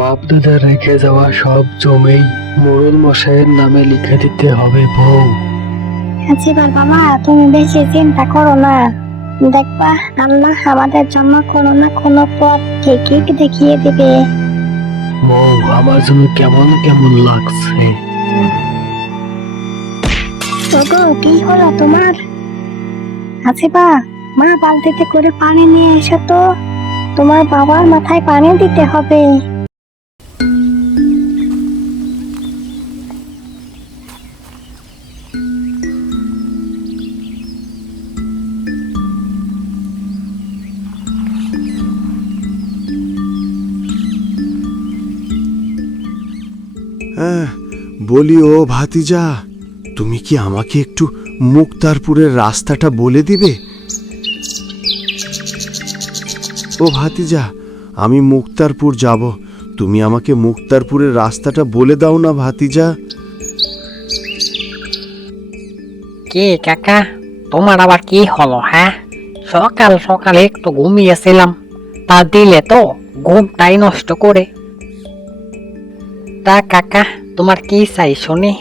বাপ দাদা রেখে যাওয়া সব জমি মোড়ল মশাইয়ের নামে লিখে দিতে হবে বউ। এবার বাবা, তুমি বেশি চিন্তা করো না। দেখবা আল্লাহ আমাদের জন্য কোনো না কোনো পথ ঠিকই দেখিয়ে দিবে। বউ, আমার জন্য কেমন কেমন লাগছে। ওগো, কি হলো তোমার? বা মা, বালতিতে করে পানি নিয়ে এসো তো। তোমার বাবার মাথায় পানি দিতে হবে। হ্যাঁ, বলি ও ভাতিজা, তুমি কি আমাকে একটু মুক্তারপুরের রাস্তাটা বলে দিবে? ও ভাতিজা, আমি মুক্তারপুর যাব, তুমি আমাকে মুক্তারপুরের রাস্তাটা বলে দাও না ভাতিজা। কি কাকা, তোমার আবার কি হলো? হ্যাঁ, সকাল সকালে একটু ঘুমিয়েছিলাম, তা দিলে তো ঘুমটাই নষ্ট করে। তা কাকা, তোমার কি চাই শুনি?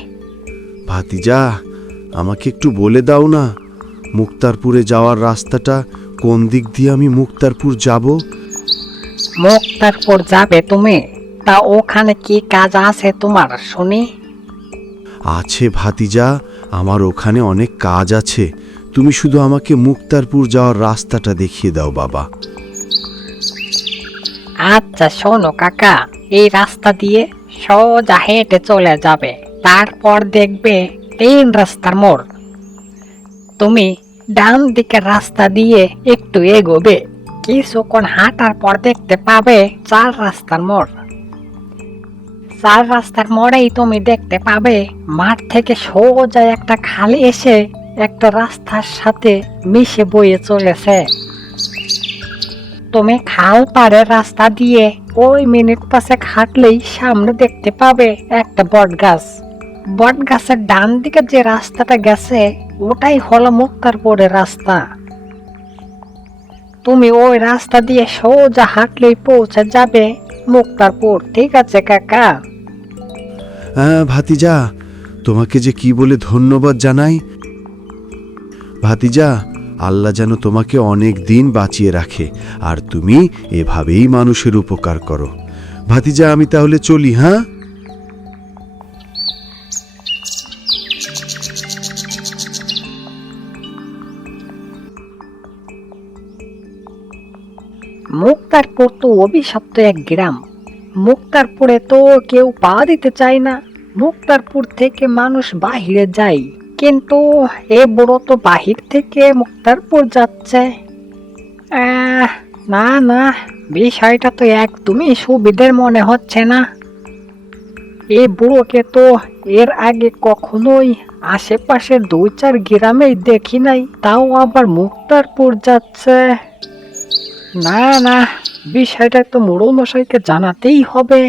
ভাতিজা, আমাকে একটু বলে দাও না, মুক্তারপুরে যাওয়ার রাস্তাটা কোন দিক দিয়ে আমি মুক্তারপুর যাব? মুক্তারপুর যাবে তুমি? তা ওখানে কি কাজ আছে তোমার শুনি? আছে ভাতিজা, আমার ওখানে অনেক কাজ আছে, তুমি শুধু আমাকে মুক্তারপুর যাওয়ার রাস্তাটা দেখিয়ে দাও বাবা। আচ্ছা শোনো কাকা, এই রাস্তা দিয়ে সোজা হেঁটে চলে যাবে, তারপর দেখবে 3 রাস্তার মোড়। তুমি ডান দিকের রাস্তা দিয়ে একটু এগোবে, কিছুক্ষণ হাঁটার পর দেখতে পাবে 4 রাস্তার মোড়। 4 রাস্তার মোড়েই তুমি দেখতে পাবে মাঠ থেকে সোজা একটা খাল এসে একটা রাস্তার সাথে মিশে বয়ে চলেছে। তুমি খাল পাড়ের রাস্তা দিয়ে ওই মিনিট 5 হাঁটলেই সামনে দেখতে পাবে একটা বট গাছ। বট গাছের ডান দিকে যে রাস্তাটা গেছে ওটাই হলো মুক্তারপুরের রাস্তা। তুমি ওই রাস্তা দিয়ে সোজা হাঁটলেই পৌঁছে যাবে মুক্তারপুর। ঠিক আছে কাকা? হ্যাঁ ভাতিজা, তোমাকে যে কি বলে ধন্যবাদ জানাই। ভাতিজা, আল্লাহ যেন তোমাকে অনেক দিন বাঁচিয়ে রাখে, আর তুমি এভাবেই মানুষের উপকার করো। ভাতিজা, আমি তাহলে চলি। হ্যাঁ, মুক্তারপুর তো অভিশপ্ত এক গ্রাম। মুক্তারপুরে তো কেউ পা দিতে চায় না। মুক্তারপুর থেকে মানুষ বাহিরে যায়, কিন্তু এ বুড়ো তো বাহির থেকে মুক্তারপুর যাচ্ছে। না না, বিষয়টা তো একদমই সুবিধের মনে হচ্ছে না। এই বুড়োকে তো এর আগে কখনোই আশেপাশে 2-4 গ্রামেই দেখি নাই, তাও আবার মুক্তারপুর যাচ্ছে। না না, বিষয়টা তো মোড়ল মশাইকে জানাতেই হবে।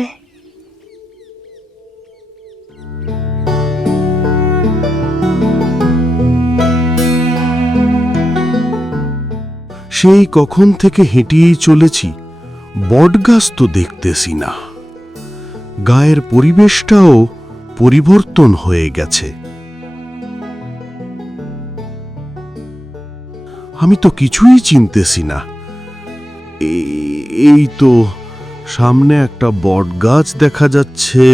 সেই কখন থেকে হেঁটেই চলেছি, বটগাছ তো দেখতেছি না। গায়ের পরিবেশটাও পরিবর্তন হয়ে গেছে। আমি তো কিছুই চিনতেছি না। এই তো সামনে একটা বটগাছ দেখা যাচ্ছে।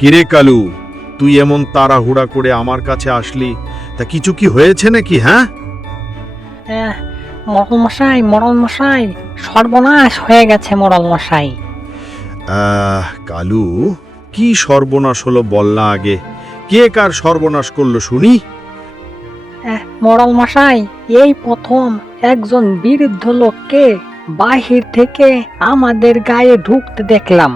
কিরে কালু, তুই এমন তাড়াহুড়া করে আমার কাছে আসলি, তা কিছু কি হয়েছে নাকি? হ্যাঁ, মোড়ল মশাই, মোড়ল মশাই, সর্বনাশ হয়ে গেছে মোড়ল মশাই। কালু, কি সর্বনাশ হলো বল না আগে। কে কার সর্বনাশ করলো শুনি? মোড়ল মশাই, এই প্রথম একজন বৃদ্ধ লোককে বাহির থেকে আমাদের গায়ে ঢুকতে দেখলাম।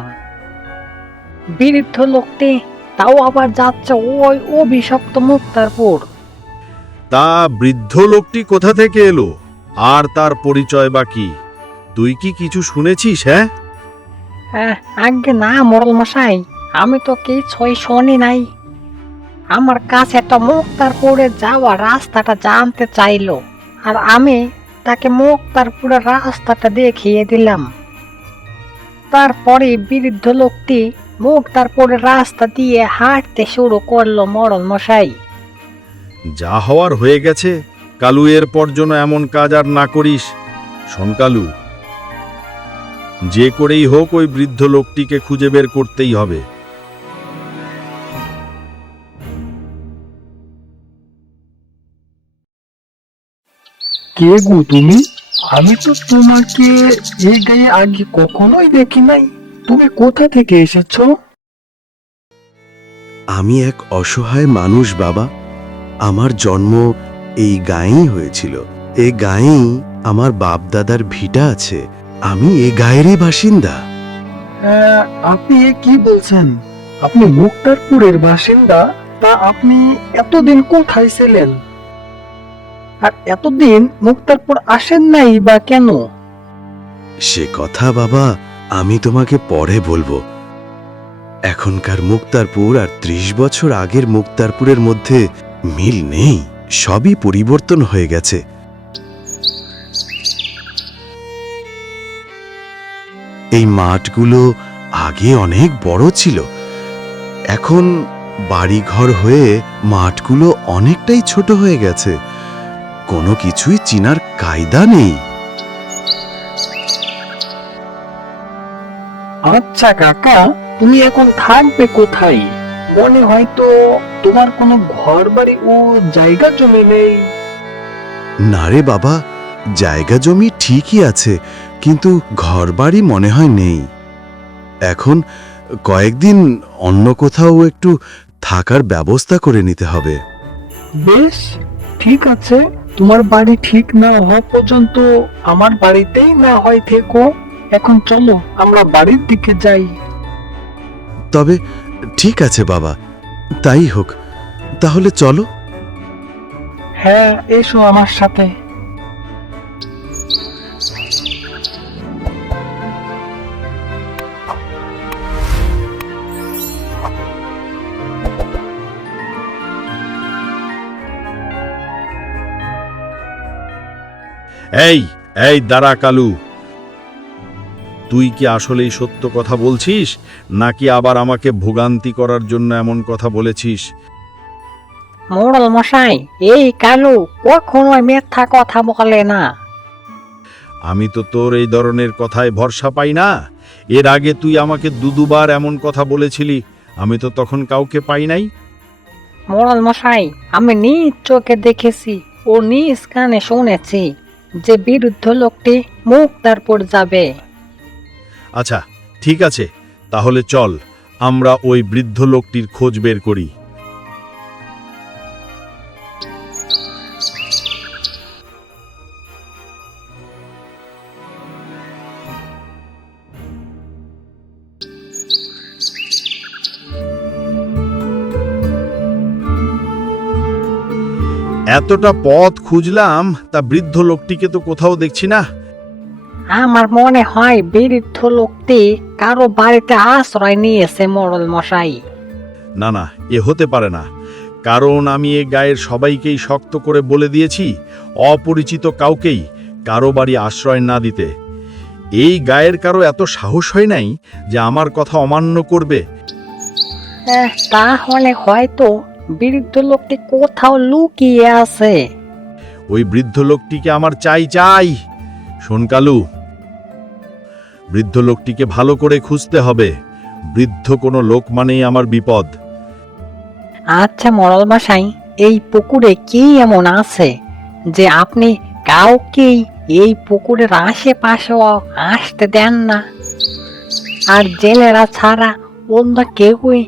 বৃদ্ধ লোকটি তাও আবার যাচ্ছে ওই অভিশপ্ত মুক্তারপুর। তা বৃদ্ধ লোকটি কোথা থেকে এলো, আর তার পরিচয় বা কি? তুই কি কিছু শুনেছিস? হ্যাঁ, আগে না মোড়ল মশাই, আমি তো কিছুই শুনি নাই। আমার কাছে তো মুক্তারপুরে যাওয়ার রাস্তাটা জানতে চাইলো, আর আমি তাকে মুক্তারপুরের রাস্তাটা দেখিয়ে দিলাম। তারপরে বৃদ্ধ লোকটি মুক্তারপুরের রাস্তা দিয়ে হাঁটতে শুরু করলো মোড়ল মশাই। যা হওয়ার হয়ে গেছে কালু, এরপর যেন এমন কাজ আর না করিস। শোন কালু, যে করেই হোক ওই বৃদ্ধ লোকটিকে খুঁজে বের করতেই হবে। কে গো তুমি? আমি তো তোমাকে এই গায়ে আগে কখনোই দেখি নাই। তুমি কোথা থেকে এসেছো? আমি এক অসহায় মানুষ বাবা। আমার জন্ম এই গাঁয়েই হয়েছিল। এই গাঁয়েই আমার বাপ দাদার ভিটা আছে। আমি এ গাঁয়েরই বাসিন্দা। আপনি এ কি বলছেন? আপনি মুক্তারপুরের বাসিন্দা? তা আপনি এতদিন কোথায় ছিলেন? আর এতদিন মুক্তারপুর আসেন নাই বা কেন? সে কথা বাবা আমি তোমাকে পরে বলবো। এখনকার মুক্তারপুর আর ৩০ বছর আগের মুক্তারপুরের মধ্যে মিল নেই, সবই পরিবর্তন হয়ে গেছে। এই মাঠগুলো আগে অনেক বড় ছিল, এখন বাড়িঘর হয়ে মাঠগুলো অনেকটাই ছোট হয়ে গেছে। কোনো কিছুই চিনার কায়দা নেই। আচ্ছা কাকা, তুমি এখন থাকবে কোথায়? মনে হয় তো তোমার কোনো ঘর বাড়ি ও জায়গা জমি নেই। না রে বাবা, জায়গা জমি ঠিকই আছে, কিন্তু ঘরবাড়ি মনে হয় নেই। এখন কয়েকদিন অন্য কোথাও একটু থাকার ব্যবস্থা করে নিতে হবে। বেশ, ঠিক আছে। তোমার বাড়ি ঠিক না হওয়া পর্যন্ত আমার বাড়িতেই না হয় থেকো। এখন চলো আমরা বাড়ির দিকে যাই। তবে ঠিক আছে বাবা, তাই হোক, তাহলে চলো। হ্যাঁ, এসো আমার সাথে। এই এই দাঁড়া কালু, তুই কি আসলেই সত্য কথা বলছিস, নাকি আবার আমাকে ভোগান্তি করার জন্য এমন কথা বলেছিস? মোড়ল মশাই, এই কালু কখনোই মিথ্যা কথা বলে না। আমি তো তোর এই ধরনের কথায় ভরসা পাই না। এর আগে তুই আমাকে দুবার এমন কথা বলেছিলি, আমি তো তখন কাউকে পাই নাই। মোড়ল মশাই, আমি নিজ চোখে দেখেছি ও নিজ কানে শুনেছি যে বৃদ্ধ লোকটি মুক্তারপুর যাবে। আচ্ছা ঠিক আছে, তাহলে চল আমরা ওই বৃদ্ধ লোকটির খোঁজ বের করি। এতটা পথ খুঁজলাম, তা বৃদ্ধ লোকটিকে তো কোথাও দেখছি না। আমার মনে হয় বৃদ্ধ লোকটি কারো বাড়িতে আশ্রয় নিয়েছে মোড়ল মশাই। না না, এ হতে পারে না, কারণ আমি এ গায়ের সবাইকেই শক্ত করে বলে দিয়েছি অপরিচিত কাউকেই কারো বাড়ি আশ্রয় না দিতে। এই গায়ের কারো এত সাহস হয় নাই যে আমার কথা অমান্য করবে। তাহলে হয়তো বৃদ্ধ লোকটি কোথাও লুকিয়ে আছে। ওই বৃদ্ধ লোকটিকে আমার চাই চাই। শোন কালু, বৃদ্ধ লোকটিকে ভালো করে খুঁজতে হবে। বৃদ্ধ কোনো লোক মানেই আমার বিপদ। আচ্ছা মোড়ল মশাই, এই পুকুরে কি এমন আছে যে আপনি কাউকেই এই পুকুরের আশেপাশেও আসতে দেন না? আর জেলেরা ছাড়া অন্য কেউই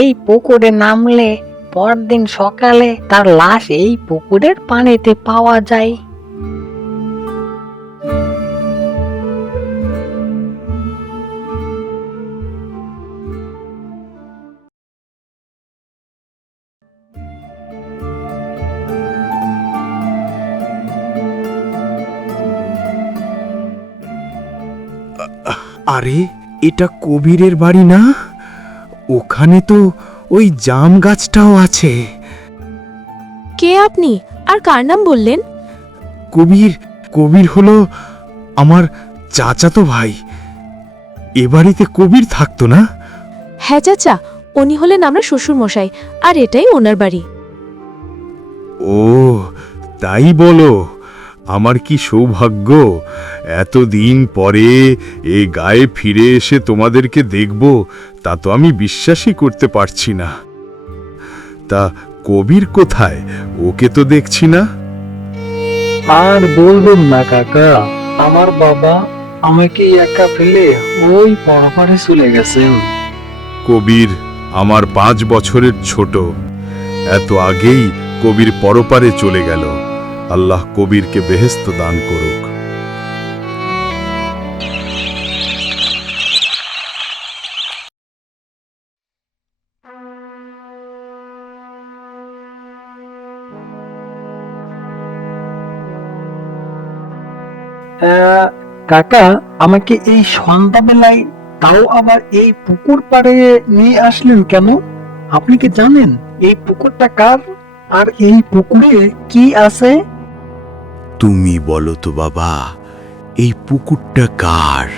এই পুকুরে নামলে পরদিন সকালে তার লাশ এই পুকুরের পানিতে পাওয়া যায়। আরে এটা কবিরের বাড়ি না? ওখানে তো ওই জাম গাছটাও আছে। কে আপনি আর কার নাম বললেন? কবির কবির হলো আমার চাচাতো ভাই। এ বাড়িতে কবির থাকতো না? হ্যাঁ চাচা, উনি হলেন আমরা শ্বশুর মশাই, আর এটাই ওনার বাড়ি। ও তাই বলো। আমার কি সৌভাগ্য, এতদিন পরে এ গায়ে ফিরে এসে তোমাদেরকে দেখব, তা তো আমি বিশ্বাসই করতে পারছি না। তা কবির কোথায়? ওকে তো দেখছি না। আর বলবেন না কাকা, আমার বাবা আমাকে একা ফেলে ওই পরপারে চলে গেছেন। কবির আমার 5 বছরের ছোট, এত আগেই কবির পরপারে চলে গেল। আল্লাহ কবিরকে বেহেশত দান করুক। কাকা, আমাকে এই সন্ধ্যাবেলায় তাও আবার এই পুকুর পাড়ে নিয়ে আসলেন কেন? আপনি কি জানেন এই পুকুরটা কার আর এই পুকুরে কি আছে? তুমি বলো তো বাবা, এই পুকুরটা কার?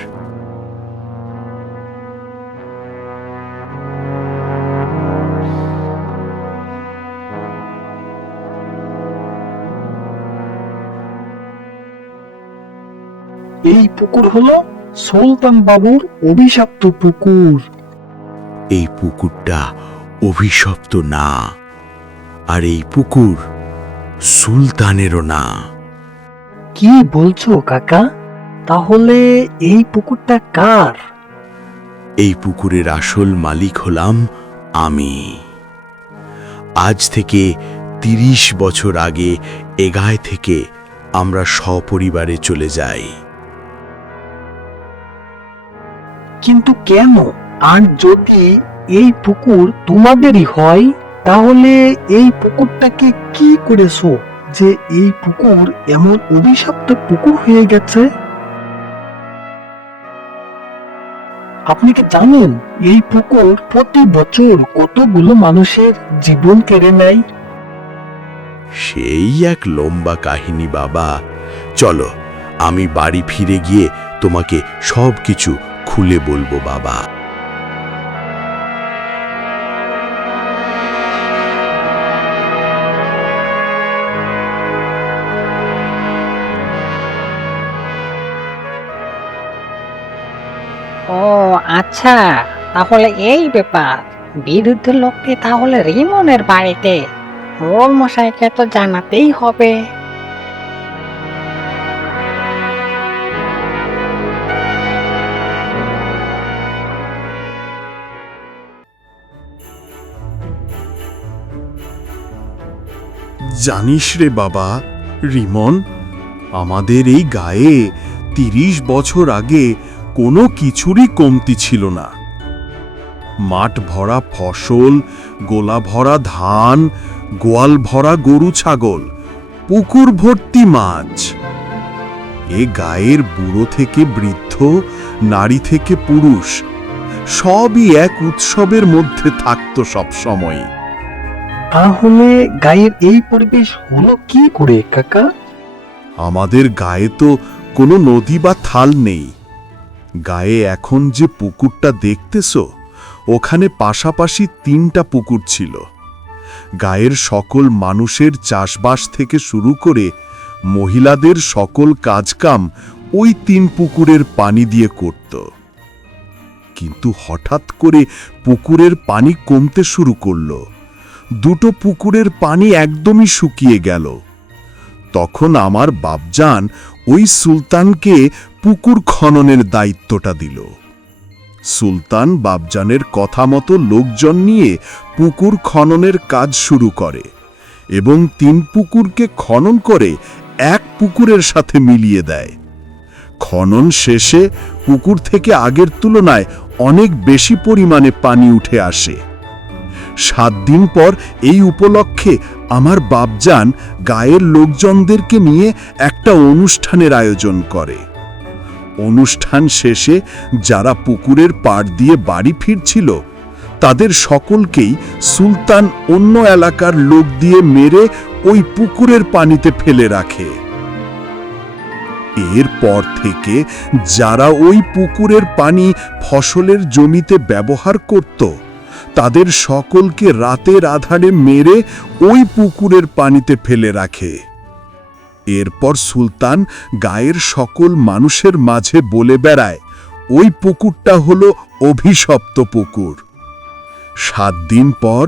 এই পুকুর হলো সুলতান বাবুর অভিশপ্ত পুকুর। এই পুকুরটা অভিশপ্ত না, আর এই পুকুর সুলতানেরও না। কি বলছো কাকা? তাহলে এই পুকুরটা কার? এই পুকুরের আসল মালিক হলাম আমি। আজ থেকে 30 বছর আগে এ গায়ে থেকে আমরা সপরিবারে চলে যাই। কিন্তু কেন? আর যদি এই পুকুর তোমাদেরই হয়, তাহলে এই পুকুরটাকে কি করেছো যে এই পুকুর এমন অভিশপ্ত পুকুর হয়ে গেছে? আপনি কি জানেন এই পুকুর প্রতি বছর কতগুলো মানুষের জীবন কেড়ে নেয়? সেই এক লম্বা কাহিনী বাবা। চলো, আমি বাড়ি ফিরে গিয়ে তোমাকে সবকিছু খুলে বলবো বাবা। ও আচ্ছা, তাহলে এই ব্যাপার। বিরুদ্ধ লোকটি তাহলে রিমনের বাড়িতে। মোল মশাইকে তো জানাতেই হবে। জানিস রে বাবা, রিমন, আমাদের এই গায়ে 30 বছর আগে কোনো কিছুরই কমতি ছিল না। মাঠ ভরা ফসল, গোলা ভরা ধান, গোয়াল ভরা গরু ছাগল, পুকুর ভর্তি মাছ। এ গায়ের বুড়ো থেকে বৃদ্ধ, নারী থেকে পুরুষ, সবই এক উৎসবের মধ্যে থাকতো সব সময়। তাহলে গায়ের এই পরিবেশ হলো কি করে কাকা? আমাদের গায়ে তো কোনো নদী বা খাল নেই। গায়ে এখন যে পুকুরটা দেখতেছো, ওখানে পাশাপাশি 3টা পুকুর ছিল। গায়ের সকল মানুষের চাষবাস থেকে শুরু করে মহিলাদের সকল কাজকাম ওই 3 পুকুরের পানি দিয়ে করত। কিন্তু হঠাৎ করে পুকুরের পানি কমতে শুরু করলো। 2টো পুকুরের পানি একদমই শুকিয়ে গেল। তখন আমার বাপজান ওই সুলতানকে পুকুর খননের দায়িত্বটা দিল। সুলতান বাপজানের কথা মতো লোকজন নিয়ে পুকুর খননের কাজ শুরু করে এবং 3 পুকুরকে খনন করে এক পুকুরের সাথে মিলিয়ে দেয়। খনন শেষে পুকুর থেকে আগের তুলনায় অনেক বেশি পরিমাণে পানি উঠে আসে। 7 দিন পর এই উপলক্ষে আমার বাপজান গায়ের লোকজনদেরকে নিয়ে একটা অনুষ্ঠানের আয়োজন করে। অনুষ্ঠান শেষে যারা পুকুরের পাড় দিয়ে বাড়ি ফিরছিল তাদের সকলকেই সুলতান অন্য এলাকার লোক দিয়ে মেরে ওই পুকুরের পানিতে ফেলে রাখে। এরপর থেকে যারা ওই পুকুরের পানি ফসলের জমিতে ব্যবহার করত তাদের সকলকে রাতের আধারে মেরে ওই পুকুরের পানিতে ফেলে রাখে। এরপর সুলতান গায়ের সকল মানুষের মাঝে বলে বেড়ায় ওই পুকুরটা হলো অভিশপ্ত পুকুর। 7 দিন পর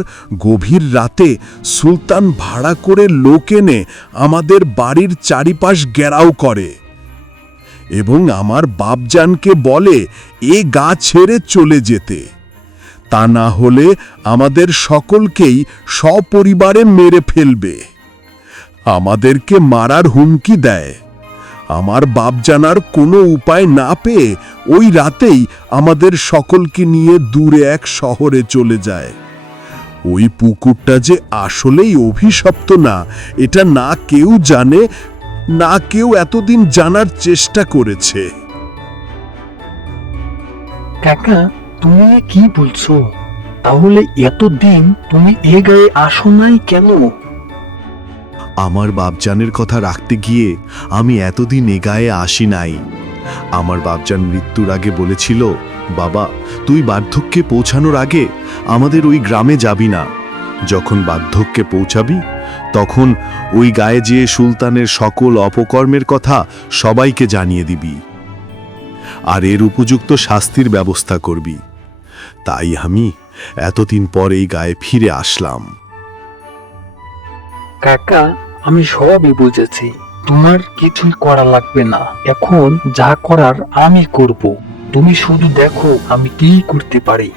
গভীর রাতে সুলতান ভাড়া করে লোক এনে আমাদের বাড়ির চারিপাশ ঘেরাও করে এবং আমার বাপজানকে বলে এ গা ছেড়ে চলে যেতে, তা না হলে আমাদের সকলকেই সপরিবারে মেরে ফেলবে। আমাদেরকে মারার হুমকি দেয়। আমার বাপজানার কোনো উপায় না পেয়ে ওই রাতেই আমাদের সকলকে নিয়ে দূরে এক শহরে চলে যায়। ওই পুকুরটা যে আসলেই অভিশপ্ত না এটা না কেউ জানে, না কেউ এতদিন জানার চেষ্টা করেছে। কাকা, তুমি কি বলছো? তাহলে এতদিন তুমি এ গায়ে আসো নাই কেন? আমার বাপজানের কথা রাখতে গিয়ে আমি এতদিন এ গায়ে আসি নাই। আমার বাপজান মৃত্যুর আগে বলেছিল, বাবা তুই বার্ধক্যে পৌঁছানোর আগে আমাদের ওই গ্রামে যাবি না। যখন বার্ধক্যে পৌঁছাবি তখন ওই গায়ে যেয়ে সুলতানের সকল অপকর্মের কথা সবাইকে জানিয়ে দিবি আর এর উপযুক্ত শাস্তির ব্যবস্থা করবি। তাই আমি এতদিন পর এই গায়ে ফিরে আসলাম। কাকা, আমি সবই বুঝেছি, তোমার কিছুই করা লাগবে না। এখন যা করার আমি করব, তুমি শুধু দেখো আমি কি করতে পারি।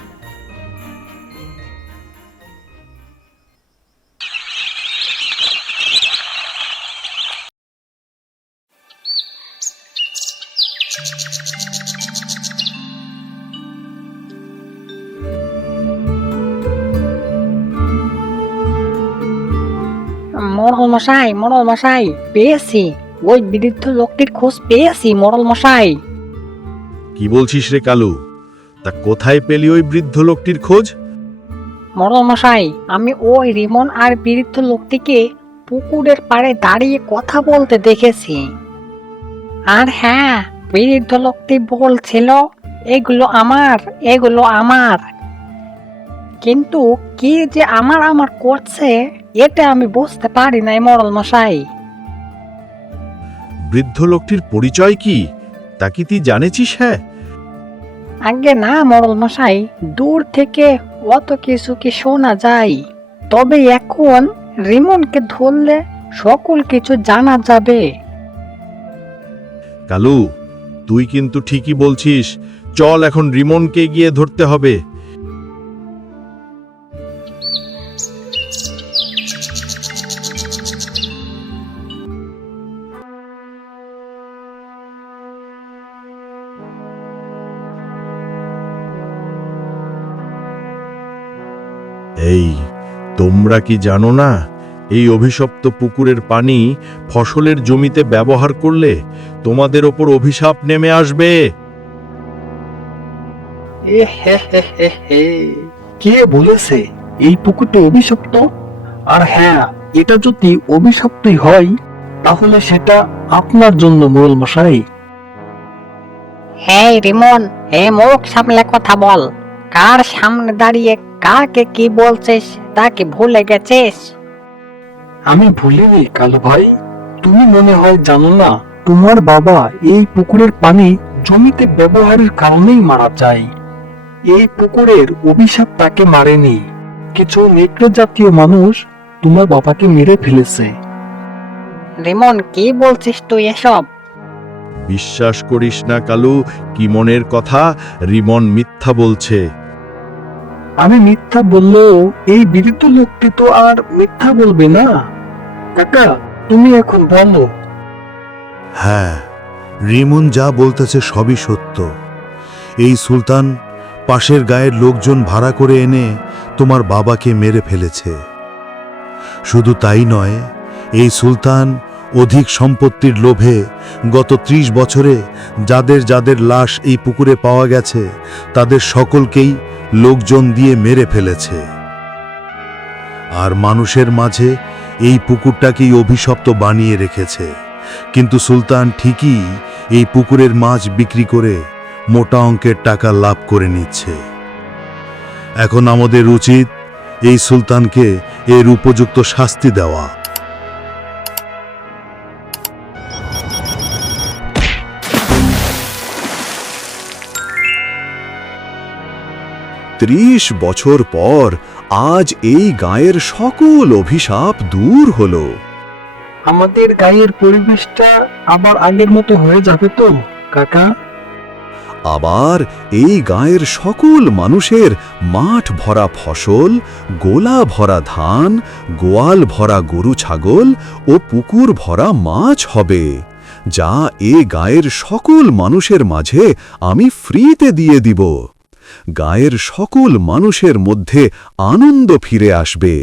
মোড়ল মশাই পেয়েছি, ওই বৃদ্ধ লোকটির খোঁজ পেয়েছি মোড়ল মশাই। কি বলছিস রে কালু? তা কোথায় পেলি ওই বৃদ্ধ লোকটির খোঁজ? মোড়ল মশাই, আমি ওই রিমন আর বৃদ্ধ লোকটিকে পুকুরের পাড়ে দাঁড়িয়ে কথা বলতে দেখেছি। আর হ্যাঁ, বৃদ্ধ লোকটি বলছিল এগুলো আমার। কিন্তু কি যে আমার করছে এটা আমি বুঝতে পারি নাই মোড়ল মশাই। বৃদ্ধ লোকটির পরিচয় কি, তা কি তুই জানেছিস? হ্যাঁ, আগে না মোড়ল মশাই, দূর থেকে অত কিছু কি শোনা যায়, তবে এখন রিমনকে ধরলে সকল কিছু জানা যাবে। কালু তুই কিন্তু ঠিকই বলছিস, চল এখন রিমনকে গিয়ে ধরতে হবে। এই তোমরা কি জানো না, এই অভিশপ্ত পুকুরের পানি ফসলের জমিতে ব্যবহার করলে তোমাদের ওপর অভিশাপ নেমে আসবে? কে বলেছে এই পুকুরটা অভিশপ্ত? আর হ্যাঁ, এটা যদি অভিশপ্তই হয় তাহলে সেটা আপনার জন্য মোড়ল মশাই। হ্যাঁ রিমন, মুখ সামলে কথা বল। কার সামনে দাঁড়িয়ে কাকে কি বলছিস তা কি ভুলে গেছিস? আমি ভুলিনি কালু ভাই, তুমি মনে হয় জানো না, তোমার বাবা এই পুকুরের পানি জমিতে ব্যবহারের কারণেই মারা যায়। এই পুকুরের অভিশাপ তাকে মারেনি, কিছু নেকড়ে জাতীয় মানুষ তোমার বাবাকে মেরে ফেলেছে। রিমন, কি বলছিস তুই এসব? বিশ্বাস করিস না কালু, কি মনের কথা, রিমন মিথ্যা বলছে। আমি মিথ্যা বললেও এই বৃদ্ধ লোকটি তো আর মিথ্যা বলবে না। কাকা, তুমি এখন বলো। হ্যাঁ, রিমন যা বলতেছে সবই সত্য। এই সুলতান পাশের গায়ের লোকজন ভাড়া করে এনে তোমার বাবাকে মেরে ফেলেছে। শুধু তাই নয়, এই সুলতান অধিক সম্পত্তির লোভে গত ৩০ বছরে যাদের যাদের লাশ এই পুকুরে পাওয়া গেছে তাদের সকলকেই লোকজন দিয়ে মেরে ফেলেছে। আর মানুষের মাঝে এই পুকুরটাকেই অভিশপ্ত বানিয়ে রেখেছে। কিন্তু সুলতান ঠিকই এই পুকুরের মাছ বিক্রি করে মোটা অঙ্কের টাকা লাভ করে নিচ্ছে। এখন আমাদের উচিত এই সুলতানকে এর উপযুক্ত শাস্তি দেওয়া। ত্রিশ বছর পর আজ এই গায়ের সকল অভিশাপ দূর হলো। আমাদের গায়ের পরিবেশটা আবার আগের মতো হয়ে যাবে তো কাকা? আবার এই গায়ের সকল মানুষের মাঠ ভরা ফসল, গোলা ভরা ধান, গোয়াল ভরা গরু ছাগল ও পুকুর ভরা মাছ হবে, যা এ গায়ের সকল মানুষের মাঝে আমি ফ্রিতে দিয়ে দিব। গায়ের সকল মানুষের মধ্যে আনন্দ ফিরে আসবে।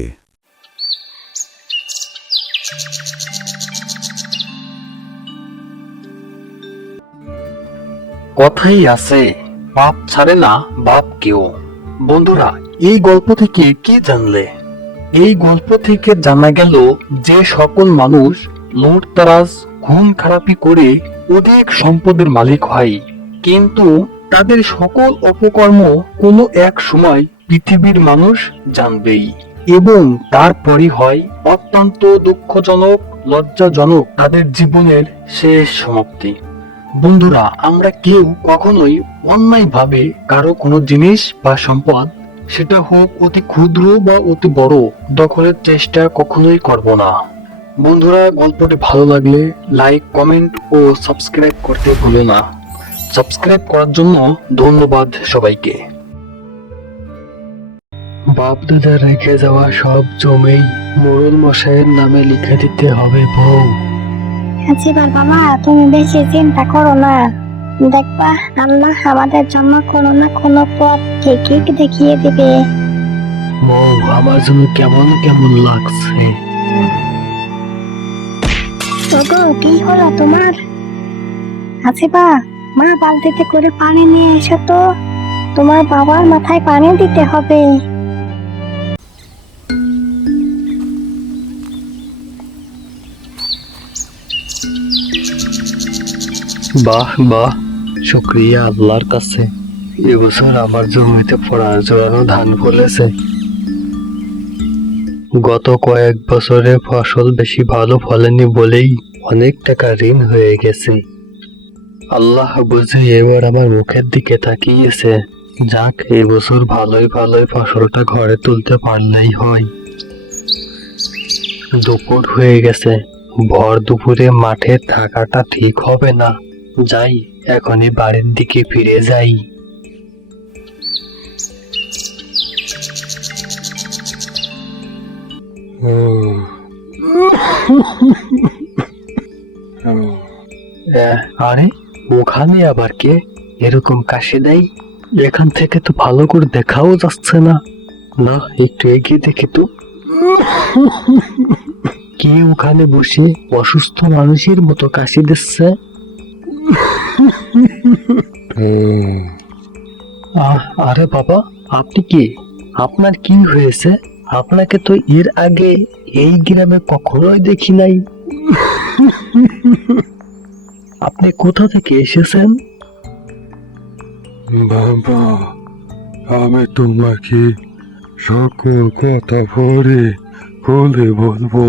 কথাই আছে, বাপ ছাড়ে না বাপ কেউ। বন্ধুরা, এই গল্প থেকে কি জানলে? এই গল্প থেকে জানা গেল যে সকল মানুষ লুটতরাজ খুন খারাপি করে অধিক সম্পদের মালিক হয়, কিন্তু তাদের সকল অপকর্ম কোনো এক সময় পৃথিবীর মানুষ জানবেই, এবং তারপরই হয় অত্যন্ত দুঃখজনক, লজ্জাজনক তাদের জীবনের শেষ সমাপ্তি। বন্ধুরা, আমরা কেউ কখনোই অন্যায়ভাবে কারো কোনো জিনিস বা সম্পদ, সেটা হোক অতি ক্ষুদ্র বা অতি বড়, দখলের চেষ্টা কখনোই করব না। বন্ধুরা, গল্পটি ভালো লাগলে লাইক, কমেন্ট ও সাবস্ক্রাইব করতে ভুলো না। সাবস্ক্রাইব করার জন্য ধন্যবাদ সবাইকে। বাপ দাদা রেখে যাওয়া সব জমি মোড়ল মশাইয়ের নামে লিখে দিতে হবে বউ। এবার বাবা, তুমি বেশি চিন্তা করো না, দেখবা আল্লাহ আমাদের জন্য কোনো না কোনো পথ ঠিকই দেখিয়ে দিবে। বউ, আমার জন্য কেমন কেমন লাগছে। ওগো, কি হলো তোমার? বা মা বালতিতে করে পানি নিয়ে এসো তো, তোমার বাবার মাথায় পানি দিতে হবে। বাহ বাহ, শুক্রিয়া আল্লাহর কাছে, এবছর আমার জমিতে ফড়ার জোরানো ধান ফলেছে। গত কয়েক বছরে ফসল বেশি ভালো ফলেনি বলেই অনেক টাকা ঋণ হয়ে গেছে। আল্লাহ বুঝে এবার আমার মুখের দিকে তাকিয়েছে। যাক, এবছর ভালোই ভালোই ফসলটা ঘরে তুলতে পারলেই হয়। দুপুর হয়ে গেছে, ভর দুপুরে মাঠে থাকাটা ঠিক হবে না। যাই, এখনই বাড়ির দিকে ফিরে যাই। আরে, ওখানে আবার কে এরকম কাশি দেয়? এখান থেকে তো ভালো করে দেখাও যাচ্ছে না। না, একটু এগিয়ে দেখি তো। কে ওখানে বসে অসুস্থ মানুষের মতো কাশি দিচ্ছে? আরে বাবা, আপনি কি? আপনার কি হয়েছে? আপনাকে তো এর আগে এই গ্রামে কখনোই দেখি নাই। আপনি কোথা থেকে এসেছেন? বাবা, আমি তোমাকে সকল কথা পরে খুলে বলবো।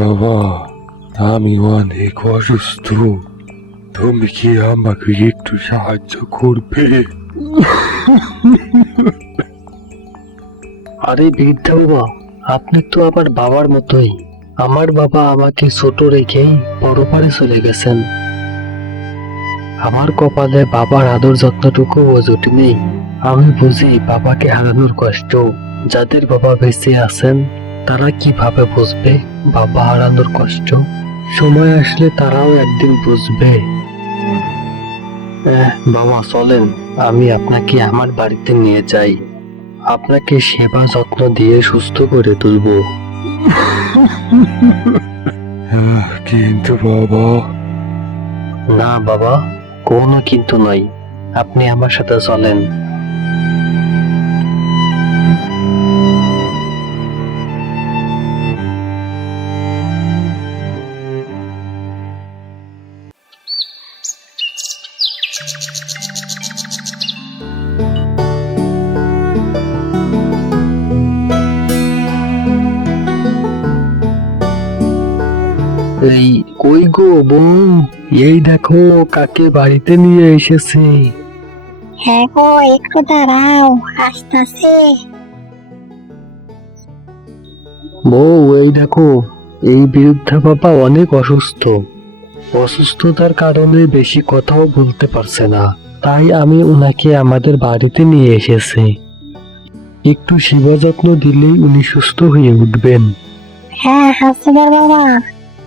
বাবা, আমি অনেক অসুস্থ, তুমি কি আমাকে একটু সাহায্য করবে? আরে বৃদ্ধ বাবা, আপনি তো আবার বাবার মতোই। আমার বাবা আমাকে ছোট রেখেই পরপারে চলে গেছেন। আমার কপালে বাবার আদর যত্নটুকু জুটি নেই। আমি বুঝি বাবাকে হারানোর কষ্ট। যাদের বাবা বেঁচে আছেন তারা কিভাবে বুঝবে বাবা হারানোর কষ্ট? সময় আসলে তারাও একদিন বুঝবে। বাবা চলেন, আমি আপনাকে আমার বাড়িতে নিয়ে যাই। আপনাকে সেবা যত্ন দিয়ে সুস্থ করে তুলবো। কিন্তু বাবা, না বাবা, কোনো কিন্তু নয়, আপনি আমার সাথে চলেন। এই কই গো বউ, এই দেখো কাকে বাড়িতে নিয়ে এসেছি। হ্যাঁ গো, একটু দাঁড়াও, আসতেছে। বউ এই দেখো, এই বৃদ্ধা বাবা অনেক অসুস্থ। অসুস্থতার কারণে বেশি কথাও বলতে পারছে না, তাই আমি ওনাকে আমাদের বাড়িতে নিয়ে এসেছি। একটু সেবা যত্ন দিলেই উনি সুস্থ হয়ে উঠবেন। হ্যাঁ হাসিনা বাবা,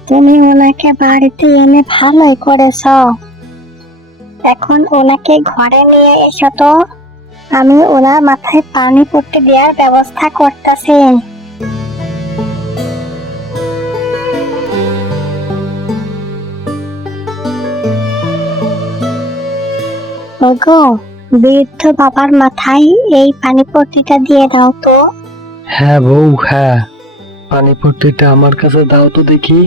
তুমি ওনাকে বাড়িতে এনে ভালোই করেছ। এখন ওনাকে ঘরে নিয়ে এসো তো, আমি ওনার মাথায় পানি পট্টি দেওয়ার ব্যবস্থা করতেছি। ওগো, বৃদ্ধ বাবার মাথায় এই পানি পট্টিটা দিয়ে দাও তো। হ্যাঁ বউ, হ্যাঁ, পানি পট্টিটা আমার কাছে দাও তো দেখি।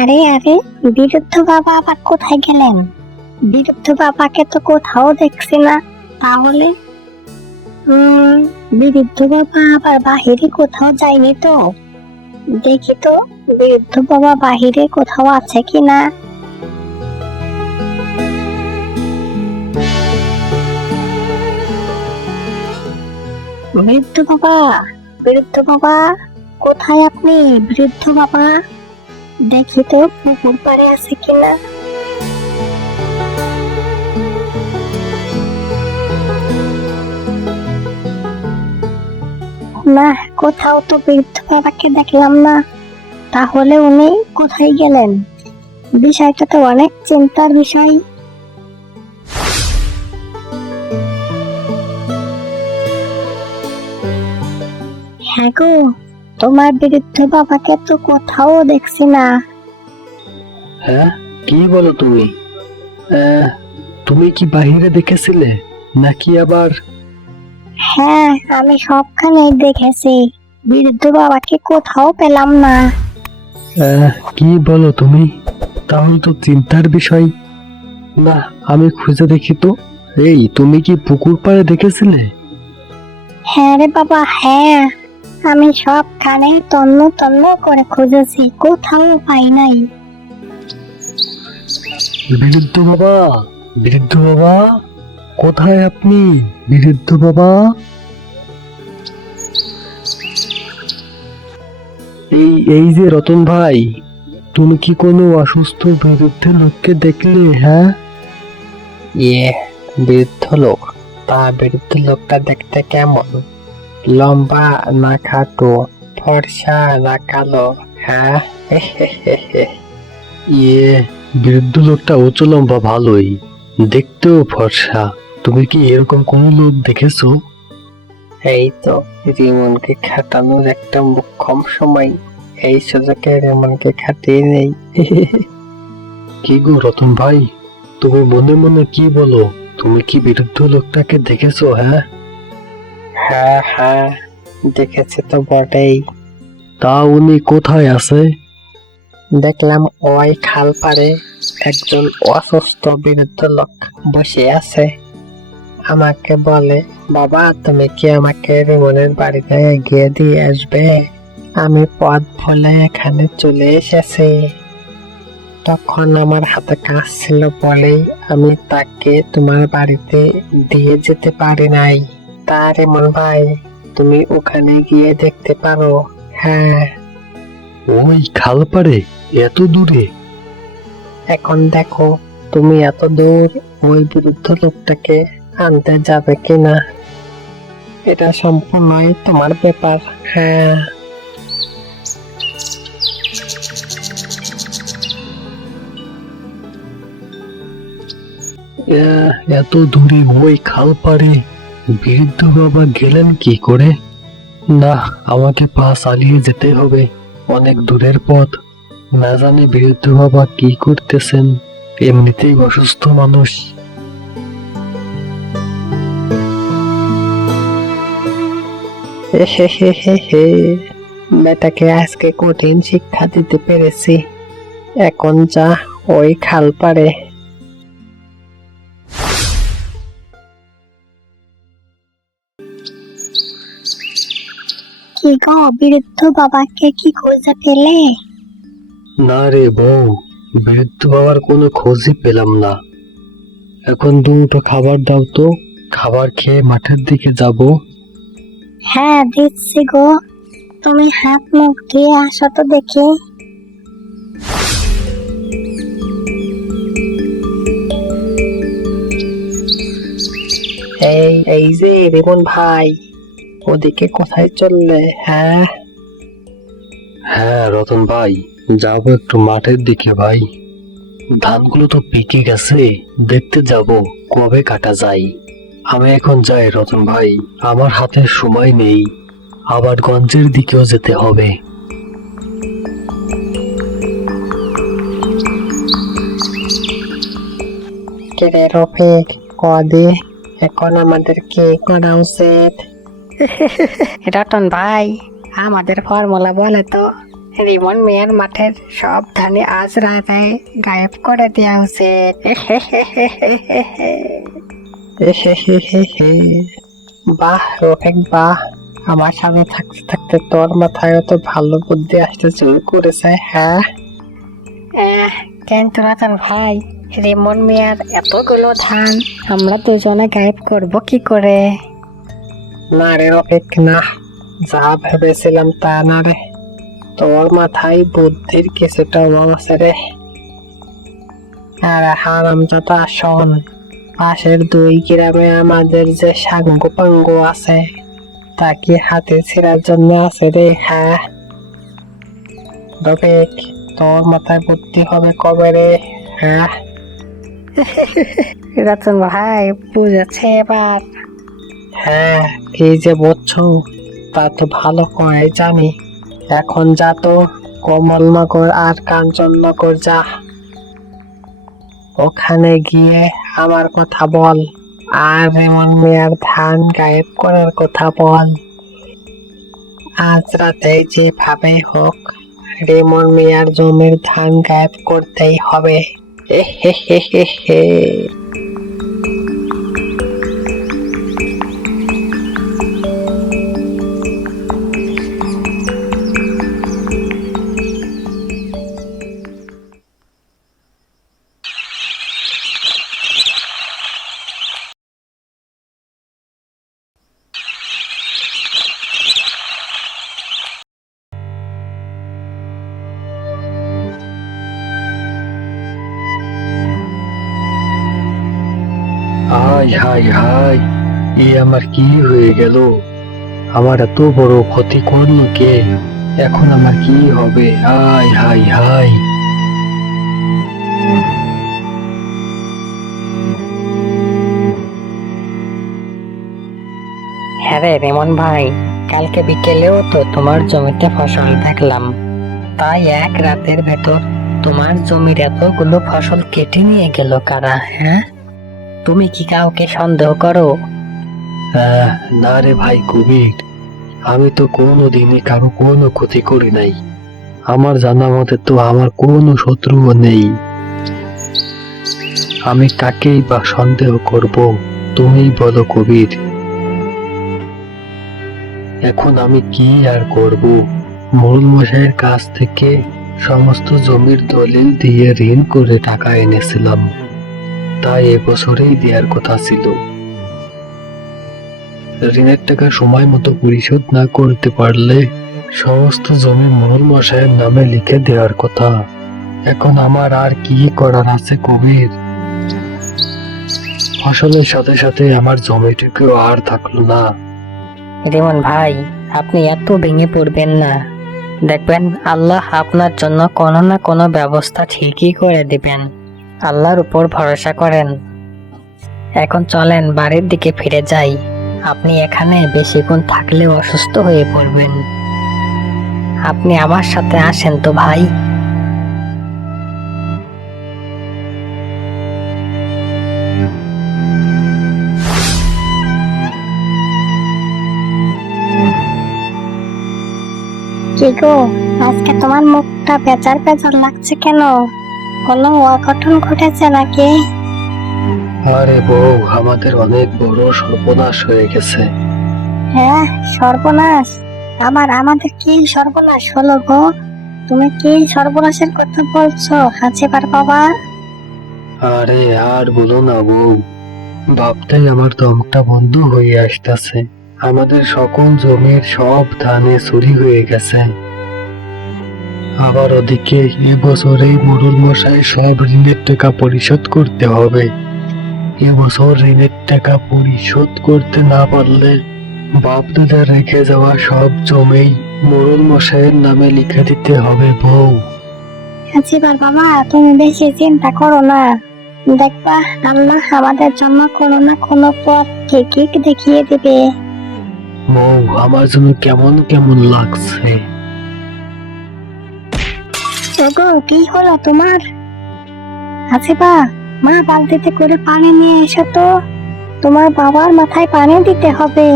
আরে আরে, বৃদ্ধ বাবা আবার কোথায় গেলেন? বৃদ্ধ বাবাকে তো কোথাও দেখছি না। তাহলে বৃদ্ধ বাবা আবার বাহিরে কোথাও যায়নি তো? দেখি তো বৃদ্ধ বাবা বাহিরে কোথাও আছে কিনা। বৃদ্ধ বাবা, বৃদ্ধ বাবা, কোথায় আপনি? বৃদ্ধ বাবা, দেখি তো পুকুর পাড়ে আছে কিনা। না, কোথাও তো বৃদ্ধ বাবাকে দেখলাম না। তাহলে উনি কোথায় গেলেন? বিষয়টা তো অনেক চিন্তার বিষয়। হ্যাঁ গো, তোমার বৃদ্ধ বাবাকে তো কোথাও দেখছি না। হ্যাঁ, কি বলো তুমি? তুমি কি বাহিরে দেখেছিলে নাকি আবার? হ্যাঁ, আমি সবখানেই দেখেছি, বৃদ্ধ বাবাকে কোথাও পেলাম না। কি বলো তুমি? তাহলে তো চিন্তার বিষয়। না, আমি খুঁজে দেখি তো। এই, তুমি কি পুকুর পাড়ে দেখেছিলে? হ্যাঁ রে বাবা, হ্যাঁ, আমি সবখানে তন্ন তন্ন করে খুঁজেছি, কোথাও পাই নাই। বৃদ্ধ বাবা, বৃদ্ধ বাবা, কোথায় আপনি? বৃদ্ধ বাবা, এই যে রতন ভাই, তুমি কি কোনো অসুস্থ বৃদ্ধ লোককে দেখলে? হ্যাঁ, বৃদ্ধ লোক? তা বৃদ্ধ লোকটা দেখতে কেমন? লম্বা না খাটো, ফর্সা না কালো? হ্যাঁ, বৃদ্ধ লোকটা উঁচু লম্বা, ভালোই, দেখতেও ফর্সা। তুমি কি এরকম কোন লোক দেখেছো? এই তো রিমনকে খাটানোর একটা মোক্ষম সময়, এই সুযোগে রিমনকে খাটিয়ে নেই। কি গো রতন ভাই, তুমি মনে মনে কি বলো? তুমি কি বৃদ্ধ লোকটাকে দেখেছো? হ্যাঁ, হ্যাঁ হ্যাঁ, দেখেছি তো বটেই। তা উনি কোথায় আছে? দেখলাম ওই খাল পাড়ে একজন অসুস্থ বৃদ্ধ লোক বসে আছে। আমাকে বলে, বাবা তুমি কি আমাকে রিমনের বাড়িতে গিয়ে দিয়ে আসবে? আমি পথ ভুলে এখানে চলে এসেছি। তখন আমার হাতে কাজ ছিল বলেই আমি তাকে তোমার বাড়িতে দিয়ে যেতে পারি নাই। তা রিমন ভাই, তুমি ওখানে গিয়ে দেখতে পারো। হ্যাঁ, ওই খাল পাড়ে এত দূরে? এখন দেখো তুমি এত দূর ওই বৃদ্ধ লোকটাকে আনতে যাবে কিনা এটা সম্পূর্ণই তোমার ব্যাপার। হ্যাঁ, এত দূরে ওই খাল পাড়ে বৃদ্ধ বাবা গেলেন কি করে? না, আমাকে পা চালিয়ে যেতে হবে, অনেক দূরের পথ। না জানি বৃদ্ধ বাবা কি করতেছেন, এমনিতেই অসুস্থ মানুষ। বেটাকে আজকে কঠিন শিক্ষা দিতে পেরেছি। এখন যা ওই খাল পাড়ে। কি গো, বৃদ্ধ বাবাকে কি খুঁজে পেলে? না রে বউ, বৃদ্ধ বাবার কোনো খোঁজই পেলাম না। এখন দুটো খাবার দাও তো, খাবার খেয়ে মাঠের দিকে যাব। হ্যাঁ, দিচ্ছি গো। তুমি হাত মুখ ধুয়ে আসো তো দেখি। এই যে রিমন ভাই, ওদিকে কোথায় চললে? হ্যাঁ, হ্যাঁ রতন ভাই, যাব একটু মাঠের দিকে ভাই। ধানগুলো তো পেকে গেছে, দেখতে যাব কবে কাটা যায়। আমি এখন যাই রতন ভাই, আমার হাতে সময় নেই, আবার গঞ্জের দিকেও যেতে হবে। কিরে রফিক, কদে এখন আমাদের কি করা উচিত? রতন ভাই, আমাদের ফর্মুলা বলে তো, রিমন মিয়ার মাঠের সব ধানে আজ রাতে গায়েব করে দেওয়া উচিত। বাহ রফিক বাহ, আমার সাথে থাকতে থাকতে তোর মাথায় তো ভালো বুদ্ধি আসতে শুরু করেছে। হ্যাঁ, কিন্তু রতন ভাই, রিমন মিয়ার এতগুলো ধান আমরা দুজনে গায়েব করব কি করে? না রে রফিক না, যা ভেবেছিলাম তা না রে, তোর মাথায় বুদ্ধির কিছুটা অভাব আছে রে। আর হারামজাদা শোন, পাশের 2 গ্রামে আমাদের যে সাঙ্গু পাঙ্গু আছে তা কি হাতে ছেড়ার জন্য আছে রে? হ্যাঁ রফিক, তোর মাথায় বুদ্ধি হবে কবে রে? হ্যাঁ রতন ভাই, বুঝেছে এবার? হ্যাঁ, কি যে বুঝছো তা তো ভালো করে জানি। এখন যা তো কমলনগর আর কাঞ্চননগর যা, ওখানে গিয়ে আমার কথা বল, আর রেমন মিয়ার ধান গায়েব করার কথা বল। আজ রাতে যেভাবে হোক রেমন মিয়ার জমির ধান গায়েব করতেই হবে। হে হে হে হে হে। হাই হাই হাই, এ আমার কি হয়ে গেল? আমার এত বড় ক্ষতি করলো কে? এখন আমার কি হবে? High high high. হ্যাঁ রে রেমন ভাই, কালকে বিকেলেও তো তোমার জমিতে ফসল দেখলাম, তাই এক রাতের ভেতর তোমার জমির এতগুলো ফসল কেটে নিয়ে গেল কারা? হ্যাঁ, তুমি কি কাউকে সন্দেহ করো? না রে ভাই কবির, আমি তো কোনোদিনই কারো কোনো ক্ষতি করি নাই। আমার জানা মতে তো আমার কোনো শত্রুও নেই। আমি কাকেই বা সন্দেহ করব? তুমিই বলো কবির। এখন আমি কি আর করব? মোড়ল মশাইয়ের কাছ থেকে সমস্ত জমির দলিল দিয়ে ঋণ করে টাকা এনেছিলাম, তাই এবছরেই দেওয়ার কথা ছিল। ঋণের টাকা সময় মতো পরিশোধ না করতে পারলে সমস্ত জমি মোড়ল মশাইয়ের নামে লিখে দেওয়ার কথা। এখন আমার আর কি করার আছে কবির? ফসলের সাথে সাথে আমার জমিটুকুও আর থাকলো না। রিমন ভাই, আপনি এত ভেঙে পড়বেন না। দেখবেন আল্লাহ আপনার জন্য কোনো না কোনো ব্যবস্থা ঠিকই করে দিবেন। আল্লাহর উপর ভরসা করেন। এখন চলেন বাড়ির দিকে ফিরে যাই। আপনি এখানে বেশিক্ষণ থাকলেও অসুস্থ হয়ে পড়বেন। আপনি আমার সাথে আসেন তো ভাই। কি গো, আজকে তোমার মুখটা পেঁচার পেঁচার লাগছে কেন? কোনো অঘটন ঘটেছে নাকি? আরে বউ, আমাদের অনেক বড় সর্বনাশ হয়ে গেছে। হ্যাঁ, সর্বনাশ? আমাদের কি সর্বনাশ হলো গো? তুমি কি সর্বনাশের কথা বলছো হাঁচিবার বাবা? আরে আর বলো না বউ, ভাবতেই আমার দমটা বন্ধ হয়ে আসতেছে। আমাদের সকল জমির সব ধানে চুরি হয়ে গেছে। আবার ওদিকে এবছরে মোড়ল মশাই সব ঋণের টাকা পরিশোধ করতে হবে। এবছর ঋণের টাকা পরিশোধ করতে না পারলে বাপ দাদা রেখে যাওয়া সব জমি মোড়ল মশাইয়ের নামে লিখে দিতে হবে বউ। হাঁচিবার বাবা, তুমি বেশি চিন্তা করো না। দেখবা আল্লাহ আমাদের জন্য কোনো না কোনো পথ ঠিকই দেখিয়ে দিবে। বউ, আমার জন্য কেমন কেমন লাগছে। ওগো, কি হলো তোমার? হাসিবা, মা বালতিতে করে পানি নিয়ে এসো তো। তোমার বাবার মাথায় পানি দিতে হবে।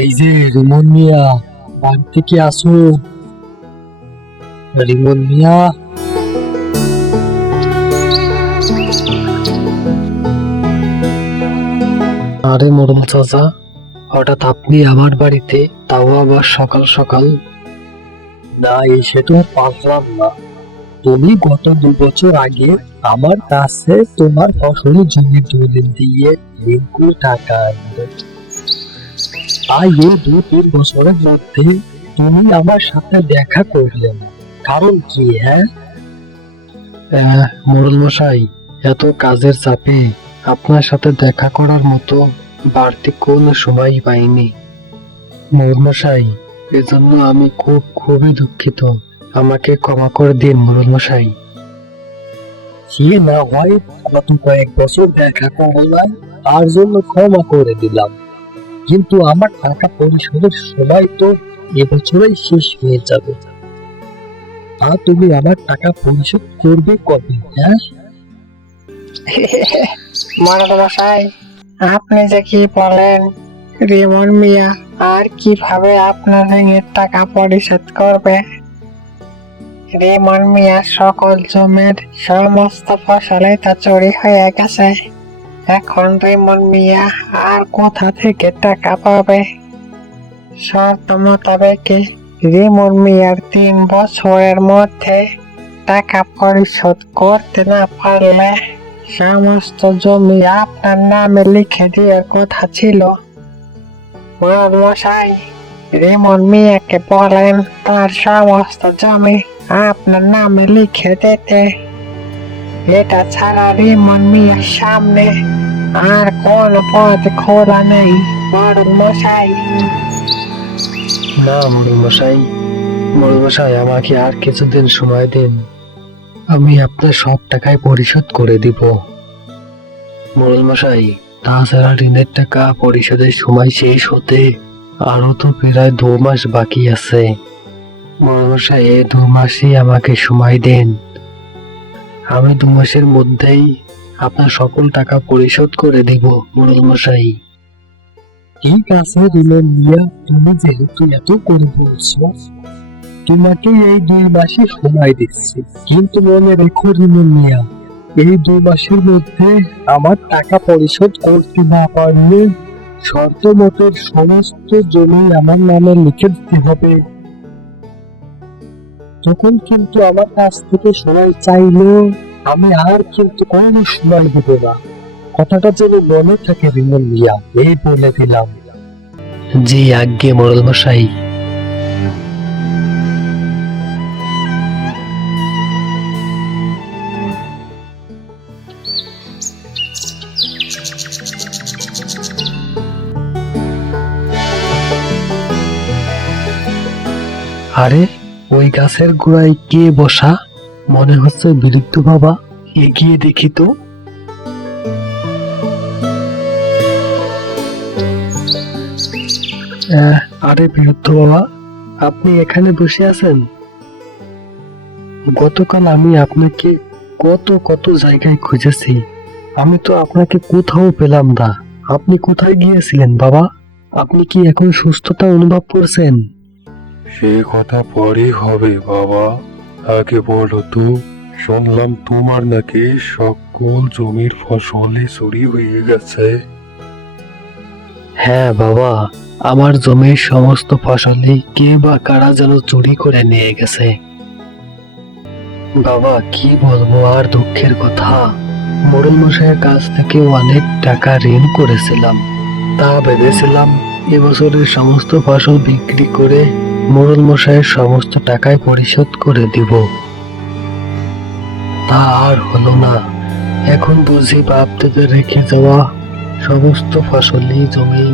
এই যে রিমন মিয়া, বাড়ি থেকে আসো। রিমন মিয়া, আরে মোড়ল চাচা, হঠাৎ আপনি আমার বাড়িতে, তাও আবার সকাল সকাল? না, এসে তো আর পারলাম না। তুমি গত 2 বছর আগে আমার কাছে তোমার ফসলের জমি দলিল দিয়ে ঋণ করে টাকা আনলে। তাই এই 2-3 বছরের মধ্যে তুমি আমার সাথে দেখা করলে না। কারণ কি? হ্যাঁ, মোড়ল মশাই, এত কাজের চাপে আপনার সাথে দেখা করার মতো বাড়তি কোনো সময় পাইনি। মোড়ল মশাই, এজন্য আমি খুবই দুঃখিত। আমাকে ক্ষমা করে দিন মোড়ল মশাই। সে না হয় গত কয়েক বছর দেখা করলাম, তার জন্য ক্ষমা করে দিলাম। কিন্তু আমার টাকা পরিশোধের সময় তো এবছরেই শেষ হয়ে যাবে। আর তুমি আমার টাকা পরিশোধ করবে কবে? হ্যাঁ, মোড়ল মশাই, আপনি যে কি বলেন? রিমন মিয়া আর কিভাবে আপনার ঋণের টাকা পরিশোধ করবে? রিমন মিয়া সকল জমির সমস্ত ফসলই তা চুরি হয়ে গেছে। এখন রিমন মিয়া আর কোথা থেকে টাকা পাবে? শর্ত মোতাবেক রিমন মিয়ার 3 বছরের মধ্যে টাকা পরিশোধ করতে না পারলে সমস্ত জমি আপনার নামে লিখে দেওয়ার কথা ছিল। মোড়ল মশাই, রিমন মিয়াকে বলেন তার সমস্ত জমি আপনার নামে লিখে দিতে। এটা ছাড়া রিমন মিয়ার সামনে আর কোন পথ খোলা নেই মোড়ল মশাই। না মোড়ল মশাই, মোড়ল মশাই, আমাকে আর কিছুদিন সময় দিন। আমি আপনার সব টাকায় পরিশোধ করে দিব। মোড়ল মশাই, তাছাড়া ঋণের টাকা পরিশোধের সময় শেষ হতে আরো তো প্রায় 2 মাস বাকি আছে। মোড়ল মশাই, এই 2 মাসই আমাকে সময় দেন। আমি 2 মাসের মধ্যেই আপনার সকল টাকা পরিশোধ করে দিব মোড়ল মশাই। ঠিক আছে রিমন মিয়া, তুমি যেহেতু এত করে বলছো, তোমাকে এই 2 মাসই সময় দিচ্ছি। কিন্তু মনে রেখো রিমন মিয়া, এই 2 মাসের মধ্যে আমার টাকা পরিশোধ করতে না পারলে শর্ত মতো সমস্ত জমি আমার নামে লিখে দিতে হবে। তখন কিন্তু আমার কাছ থেকে সময় চাইলেও আমি আর কিন্তু কোনো সময় দেব না। কথাটা যেন মনে থাকে রিমন মিয়া, এই বলে দিলাম। জি আজ্ঞে মোড়ল মশাই। আরে ওই গাছের গোড়ায় কে বসা? মনে হচ্ছে বৃদ্ধ বাবা। এগিয়ে দেখি তো। আরে বৃদ্ধ বাবা, আপনি এখানে বসে আছেন? গতকাল আমি আপনাকে কত জায়গায় খুঁজেছি, আমি তো আপনাকে কোথাও পেলাম না। আপনি কোথায় গিয়েছিলেন বাবা? আপনি কি এখন সুস্থতা অনুভব করছেন? সে কথা পরে হবে বাবা, আগে বলো তো, শুনলাম তোমার নাকি সকল জমির ফসলে চুরি হয়ে গেছে। হ্যাঁ বাবা, আমার জমির সমস্ত ফসলই কে বা কারা যেন চুরি করে নিয়ে গেছে। বাবা কি বলবো আর দুঃখের কথা, মোড়ল মশাইয়ের কাছ থেকে অনেক টাকা ঋণ করেছিলাম। তা ভেবেছিলাম এবছরের সমস্ত ফসল বিক্রি করে মোড়ল মশাইয়ের সমস্ত টাকায় পরিশোধ করে দিব। তা আর হলো না। এখন বুঝি বাপ থেকে রেখে যাওয়া সমস্ত ফসলি জমি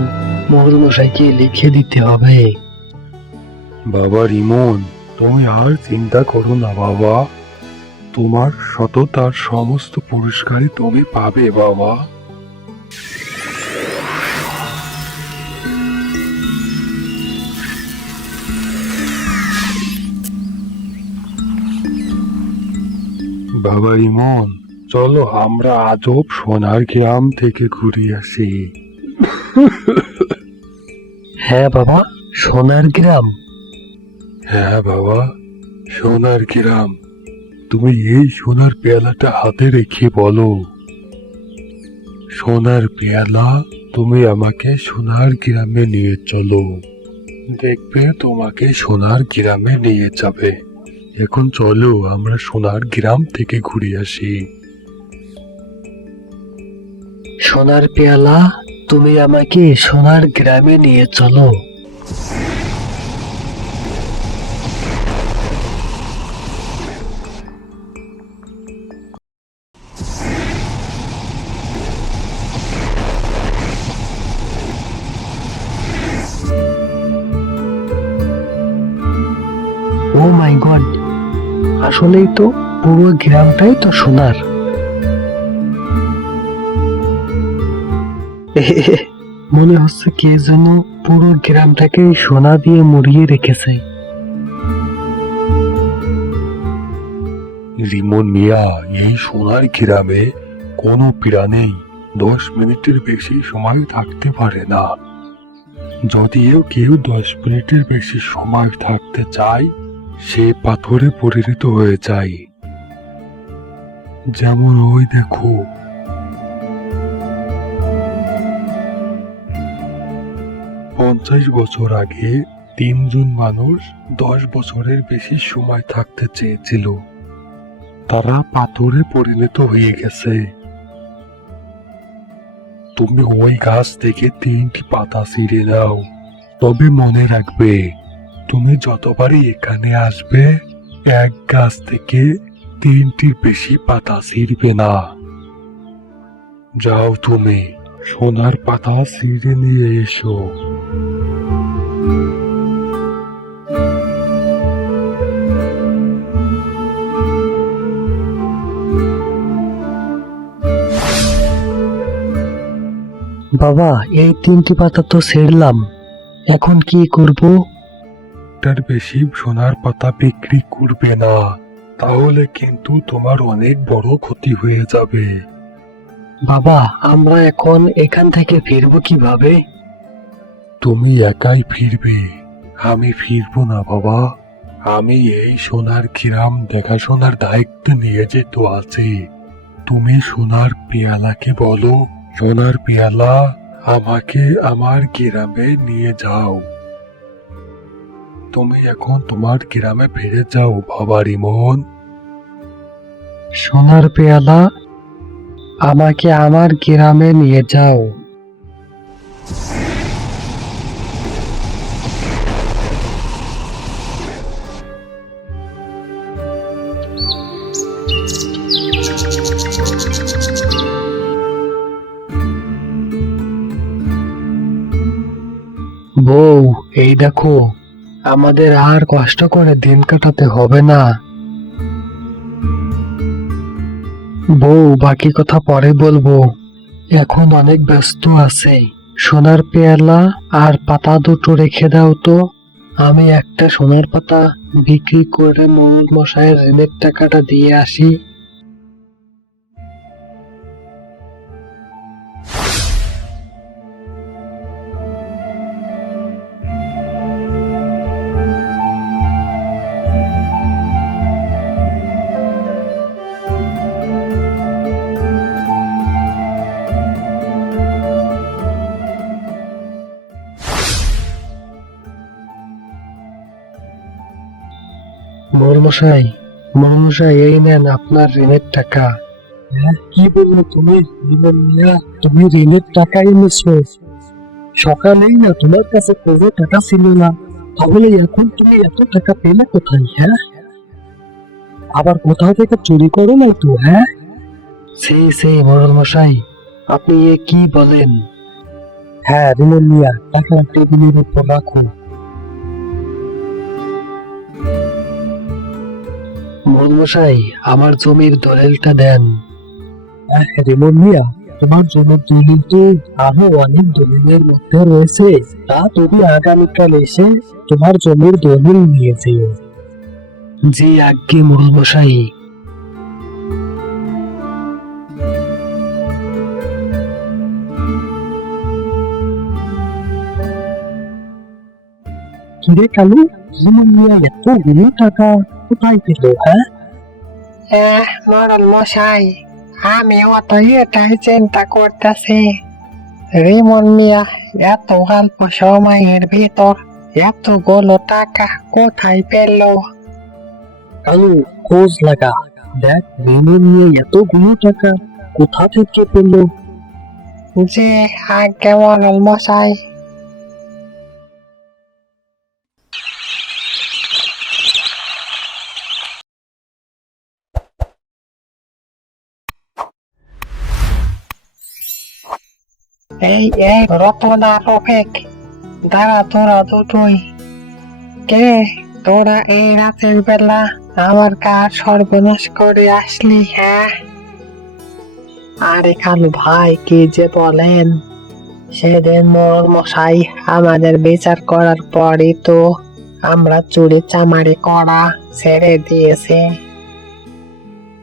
মোড়ল মশাইকে লিখে দিতে হবে। বাবা রিমন, তুমি আর চিন্তা করো না বাবা, তোমার সততার সমস্ত পুরস্কারই তুমি পাবে বাবা। বাবা রিমন, চলো আমরা আজব সোনার গ্রাম থেকে ঘুরে আসি। হ্যাঁ বাবা, সোনার গ্রাম। হ্যাঁ বাবা, সোনার গ্রাম। তুমি এই সোনার পেয়ালাটা হাতে রেখে বলো, সোনার পেয়ালা, তুমি আমাকে সোনার গ্রামে নিয়ে চলো। দেখবে তোমাকে সোনার গ্রামে নিয়ে যাবে। এখন চলো আমরা সোনার গ্রাম থেকে ঘুরে আসি। সোনার পেয়ালা, তুমি আমাকে সোনার গ্রামে নিয়ে চলো। ও মাই গড, আসলেই তো পুরো গ্রামটাই তো সোনার। মনে হচ্ছে কে যেন পুরো গ্রামটাকে সোনা দিয়ে মুড়িয়ে রেখেছে। রিমন মিয়া, এই সোনার গ্রামে কোনো প্রাণী 10 মিনিটের বেশি সময় থাকতে পারে না। যদিও কেউ 10 মিনিটের বেশি সময় থাকতে চায়, সে পাথরে পরিণত হয়ে যায়। যেমন ওই দেখো, 50 বছর আগে 3 জন মানুষ 10 বছরের বেশি সময় থাকতে চেয়েছিল, তারা পাথরে পরিণত হয়ে গেছে। তুমি ওই গাছ থেকে 3টি পাতা ছিঁড়ে নাও, তবে মনে রাখবে, তুমি যতবারই এখানে আসবে, এক গাছ থেকে 3টির বেশি পাতা ছিঁড়বে না। যাও, তুমি সোনার পাতা ছিঁড়ে নিয়ে এসো। বাবা, এই 3টি পাতা তো ছিঁড়লাম, এখন কি করব? তার বেশি সোনার পাতা বিক্রি করবে না, তাহলে কিন্তু তোমার অনেক বড় ক্ষতি হয়ে যাবে। বাবা, আমরা এখন এখান থেকে ফিরবো কিভাবে? তুমি একাই ফিরবে, আমি ফিরবো না বাবা। আমি এই সোনার গ্রাম দেখাশোনার দায়িত্ব নিয়ে যেতে আছি। তুমি সোনার পেয়ালাকে বলো, সোনার পেয়ালা, আমাকে আমার গ্রামে নিয়ে যাও। তুমি এখন তোমার গ্রামে ফিরে যাও বাবা রিমন। সোনার পেয়ালা, আমাকে আমার গ্রামে নিয়ে যাও। বউ, এই দেখো, আমাদের আর কষ্ট করে দিন কাটাতে হবে না। বউ, বাকি কথা পরে বলবো, এখন অনেক ব্যস্ত আছে। সোনার পেয়ালা আর পাতা দুটো রেখে দাও তো, আমি একটা সোনার পাতা বিক্রি করে মোড়ল মশাইয়ের ঋণের টাকাটা দিয়ে আসি। মশাই, মশাই, এই নেন আপনার ঋণের টাকা। কি বললো তুমি? তুমি ঋণের টাকা এনেছো? সকালেই না তোমার কাছে কোনো টাকা ছিল না, তাহলে এখন তুমি এত টাকা পেলে কোথায়? হ্যাঁ, আবার কোথাও থেকে চুরি করো নাই তো? হ্যাঁ, সেই মোড়ল মশাই, আপনি এ কি বলেন? হ্যাঁ, রিমন মিয়া, টাকা টেবিলের উপর রাখুন। মশাই, আমার জমির দলিলটা দেন। রিমন মিয়া, তোমার জমির দলিল তো আরো অনেক দলিলের মধ্যে রয়েছে, তা তুমি আগামীকাল এসে তোমার জমির দলিল নিয়ে যেও। জি আজ্ঞে মোড়ল মশাই। কিরে কালু, রিমন মিয়া এতগুলো টাকা কোথায় পেল? হ্যাঁ, মোড়ল মশাই, আমিও তো এটাই চিন্তা করতেছি। রিমন মিয়া এত অল্প সময়ের ভিতর এতগুলো টাকা কোথায় পেল? কালু, খোঁজ লাগা, দেখ রিমন মিয়া এতগুলো টাকা কোথা থেকে পেল। যে আজ্ঞে মোড়ল মশাই। এই রতনা রফিক, দাঁড়া তোরা দুটোই। কে তোরা এই রাতের বেলা আমার কাজ সর্বনাশ করে আসলি? হ্যাঁ, আরে কালু ভাই, কি যে বলেন, সেদিন মোড়ল মশাই আমাদের বিচার করার পরই তো আমরা চুরি চামারি করা ছেড়ে দিয়েছি।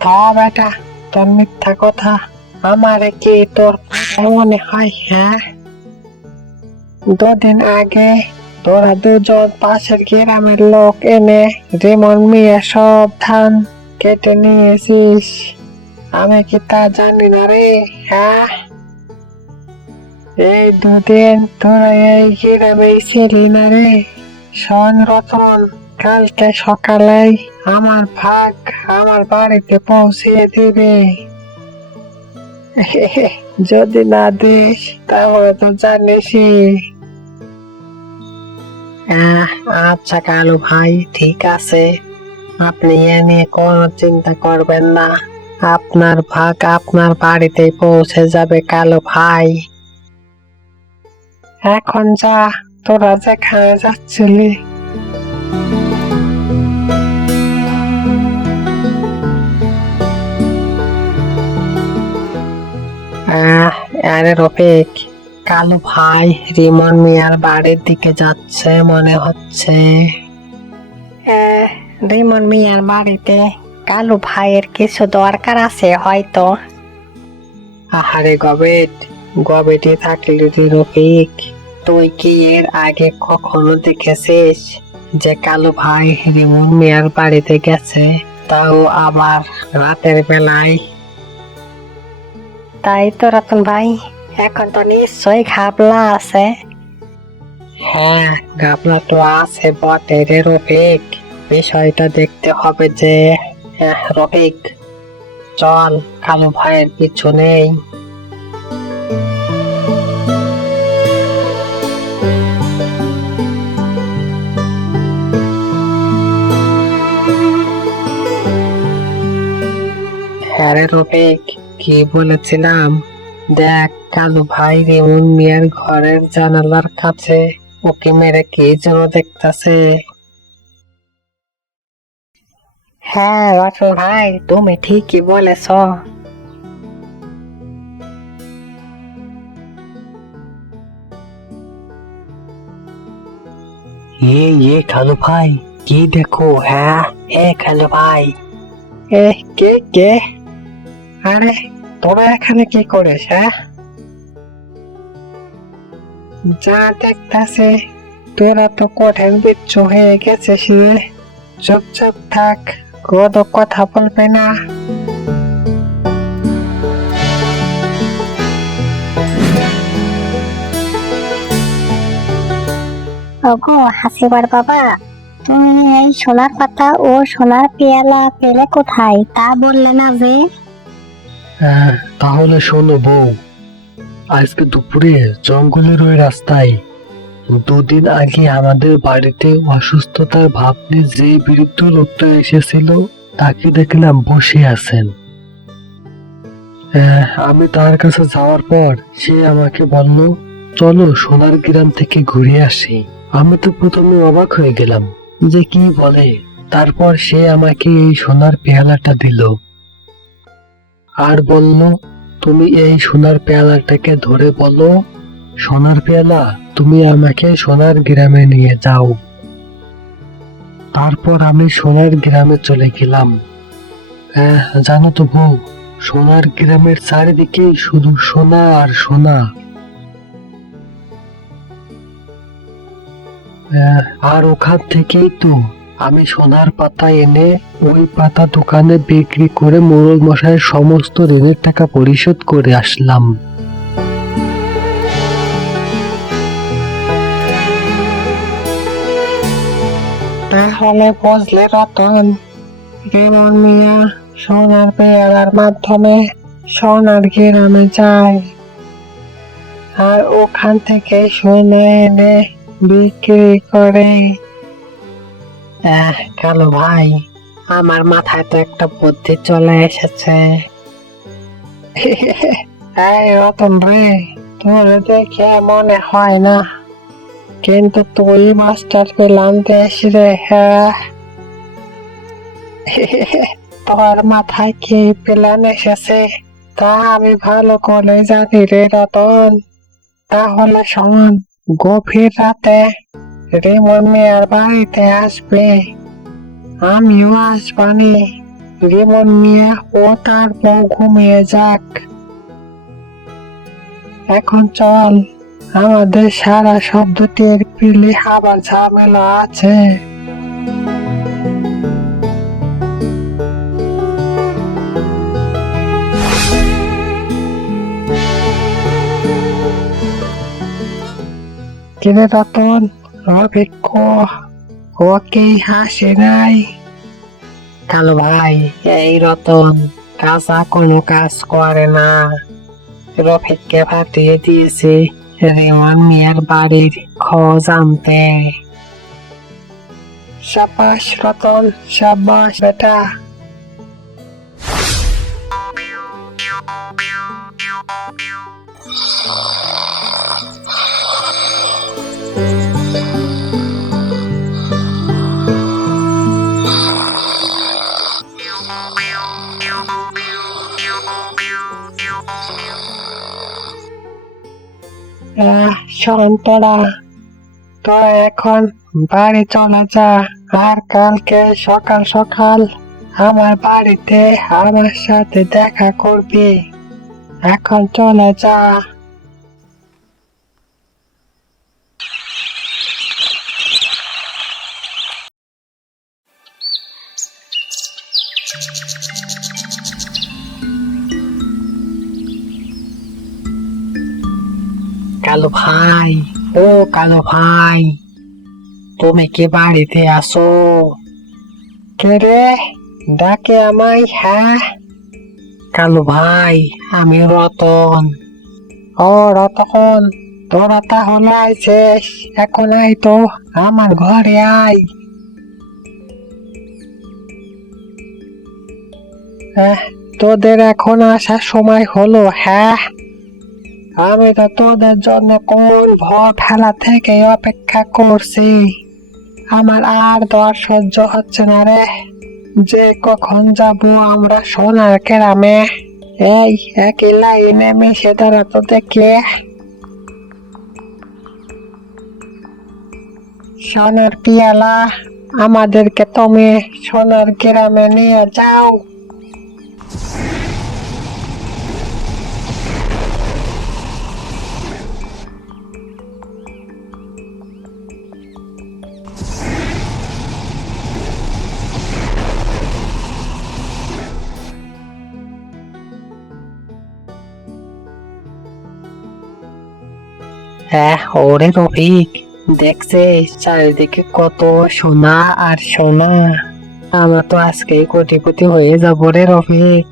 তা বেটা, তোর মিথ্যা কথা আমারে কি তোর মনে হয়? হ্যাঁ, দুদিন আগে তোরা দুজন পাশের গ্রামের লোক এনে রিমন মিয়া সব ধান কেটে নিয়েছিস, আমি কি তা জানি না রে? হ্যাঁ, এই দুদিন তোরা এই গ্রামে ছিলি না রে? শোন রতন, কালকে সকালেই আমার ভাগ আমার বাড়িতে পৌঁছিয়ে দিবে। যদি না দিস তাহলে তো জানিসই। আচ্ছা কালু ভাই, ঠিক আছে, আপনি এ নিয়ে কোনো চিন্তা করবেন না, আপনার ভাগ আপনার বাড়িতে পৌঁছে যাবে কালু ভাই। এখন যা, তোরা যেখানে যাচ্ছিলি। আরে রফিক, কালু ভাই রিমন মিয়ার বাড়ির দিকে যাচ্ছে মনে হচ্ছে। রিমন মিয়ার বাড়িতে কালু ভাইয়ের কিছু দরকার আছে হয়তো। আহারে গবেটি থাকলি রে রফিক, তুই কি এর আগে কখনো দেখেছিস যে কালু ভাই রিমন মিয়ার বাড়িতে গেছে, তাও আবার রাতের বেলায়? তাই তো রতন ভাই, এখন তো নিশ্চয়ই ঘাবলা আছে। হ্যাঁ, গাবলা তো আছে বটে রে রফিক। বিষয়টা দেখতে হবে যে রফিক, চল কালু ভাইয়ের পিছনেই। হ্যাঁ রে রফিক, কি বলেছিলাম? দেখ, কালু ভাই রিমন মিয়ার ঘরের জানালার কাছে ওকে মেরে কি যেন দেখতাছে। হ্যাঁ রতন ভাই, তুমি ঠিকই বলেছ। কালু ভাই, কি দেখো? হ্যাঁ, কালু ভাই। কে কে? আরে তোরা এখানে কি করিস? হ্যাঁ, যা দেখতাছে তোরা তো কঠিন বিচ্ছু হয়ে গেছিস রে। চুপচাপ থাক, কোনো কথা বলবে না। ওগো হাসিবার বাবা, তুমি এই সোনার পাতা ও সোনার পেয়ালা পেলে কোথায় তা বললে না যে? তাহলে শোনো বউ, আজকে দুপুরে জঙ্গলের ওই রাস্তায় দুদিন আগে আমাদের বাড়িতে অসুস্থতার ভাব নিয়ে যে বৃদ্ধ লোকটা এসেছিল তাকে দেখলাম বসে আছেন। আমি তার কাছে যাওয়ার পর সে আমাকে বলল, চলো সোনার গ্রাম থেকে ঘুরে আসি। আমি তো প্রথমে অবাক হয়ে গেলাম যে কি বলে। তারপর সে আমাকে এই সোনার পেয়ালাটা দিল আর বলল, তুমি এই সোনার পেয়ালাটাকে ধরে বলো, সোনার পেয়ালা, তুমি আমাকে সোনার গ্রামে নিয়ে যাও। তারপর আমি সোনার গ্রামে চলে গেলাম। জানো তো বউ, সোনার গ্রামের চারিদিকে শুধু সোনা আর সোনা। আর ওখান থেকেই তো আমি সোনার পাতা এনে ওই পাতা দোকানে বিক্রি করে মোড়ল মশাইয়ের সমস্ত ঋণের টাকা পরিশোধ করে আসলাম। তাহলে বুঝলে রতন, রিমন মিয়া সোনার পেয়ালার মাধ্যমে সোনার গ্রামে যায় আর ওখান থেকে সোনা এনে বিক্রি করে। কালু ভাই, আমার মাথায় তো একটা বুদ্ধি চলে এসেছে। এই রতন রে, তোর দেখে মনে হয় না, কিন্তু তুই মাস্টার প্ল্যান দিস রে। হ্যাঁ, তোর মাথায় কি প্ল্যান এসেছে তা আমি ভালো করে জানি রে রতন। তাহলে শোন, গভীর রাতে রিমন মিয়ার বাড়িতে আসবে, আমিও আসবানি। রিমন মিয়া ও তার বউ ঘুমিয়ে যাক। এখন চল, আমাদের সারা শব্দ টের পেলে আবার ঝামেলা আছে। কিরে রতন, রফিক ও কি হাসে নাই? কালু ভাই, এই রতন কাঁচা কোনো কাজ করে না। রফিককে পাঠিয়ে দিয়েছে রিমন মিয়ার বাড়ির খোঁজ আনতে। সাবাস রতন, সাবাস বেটা। শোন তোরা এখন বাড়ি চলে যা, আর কালকে সকাল সকাল আমার বাড়িতে আমার সাথে দেখা করবি। এখন চলে যা। কালু ভাই, ও কালো ভাই, তুমি কি বাড়িতে আসো? কে রে ডাকে আমায়? হ্যাঁ কালু ভাই, আমি রতন। ও রতন, তোরা তাহলে আইছিস? এখন আয় তো, আমার ঘরে আয়। তোদের এখন আসার সময় হলো? হ্যাঁ, আমি তো তোদের জন্য কোন ভোর ফেলা থেকে অপেক্ষা করছি। আমার আর দর সহ্য হচ্ছে না রে, যে কখন যাব আমরা সোনার গ্রামে। এই একই লাইনে মিশে দাঁড়াতো দেখলে। সোনার পিয়ালা, আমাদেরকে তুমি সোনার গ্রামে নিয়ে যাও। হ্যাঁ ওরে রফিক, দেখছিস চারিদিকে কত সোনা আর সোনা। আমরা তো আজকেই কোটিপতি হয়ে যাবো রে রফিক।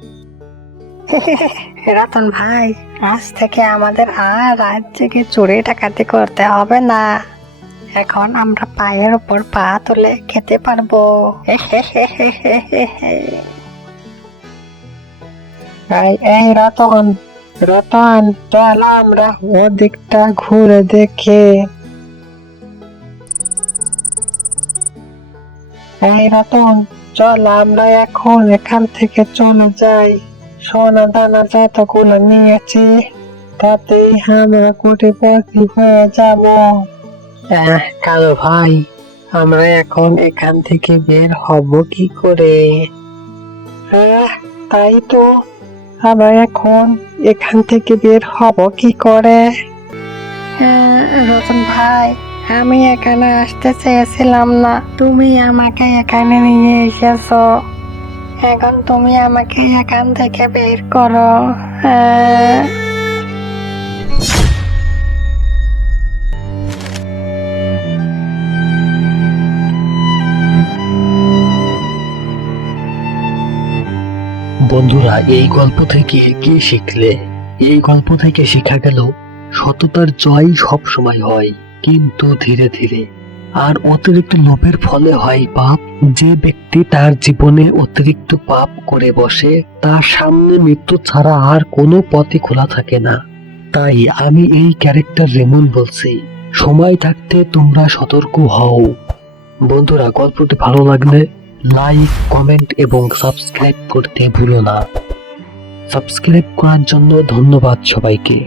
রতন ভাই, আজ থেকে আমাদের আর রাত জেগে চুরি ডাকাতি করতে হবে না। এখন আমরা পায়ের উপর পা তুলে খেতে পারবো। এই রতন, রতন চল আমরা ওদিকটা ঘুরে দেখে। এই রতন, চল আমরা এখন এখান থেকে চলে যাই। সোনা দানা যতগুলো নিয়েছি তাতেই আমরা কোটিপতি হয়ে যাব। কালো ভাই, আমরা এখন এখান থেকে বের হব কি করে? তাই তো, আমরা এখন এখান থেকে বের হব কি করে? রতন ভাই, আমি এখানে আসতে চেয়েছিলাম না, তুমি আমাকে এখানে নিয়ে এসেছো। এখন তুমি আমাকে এখান থেকে বের করো। বন্ধুরা, এই গল্প থেকে কি শিখলে? এই গল্প থেকে শেখা গেল সততার জয় সব সময় হয়, কিন্তু ধীরে ধীরে। আর অতিরিক্ত লোভের ফলে হয় পাপ। যে ব্যক্তি তার জীবনে অতিরিক্ত পাপ করে বসে, তার সামনে মৃত্যু ছাড়া আর কোনো পথই খোলা থাকে না। তাই আমি এই ক্যারেক্টার রেমন বলছি, সময় থাকতে তোমরা সতর্ক হও। বন্ধুরা, গল্পটি ভালো লাগলে লাইক, কমেন্ট এবং সাবস্ক্রাইব করতে ভুলো না। সাবস্ক্রাইব করার জন্য ধন্যবাদ সবাইকে।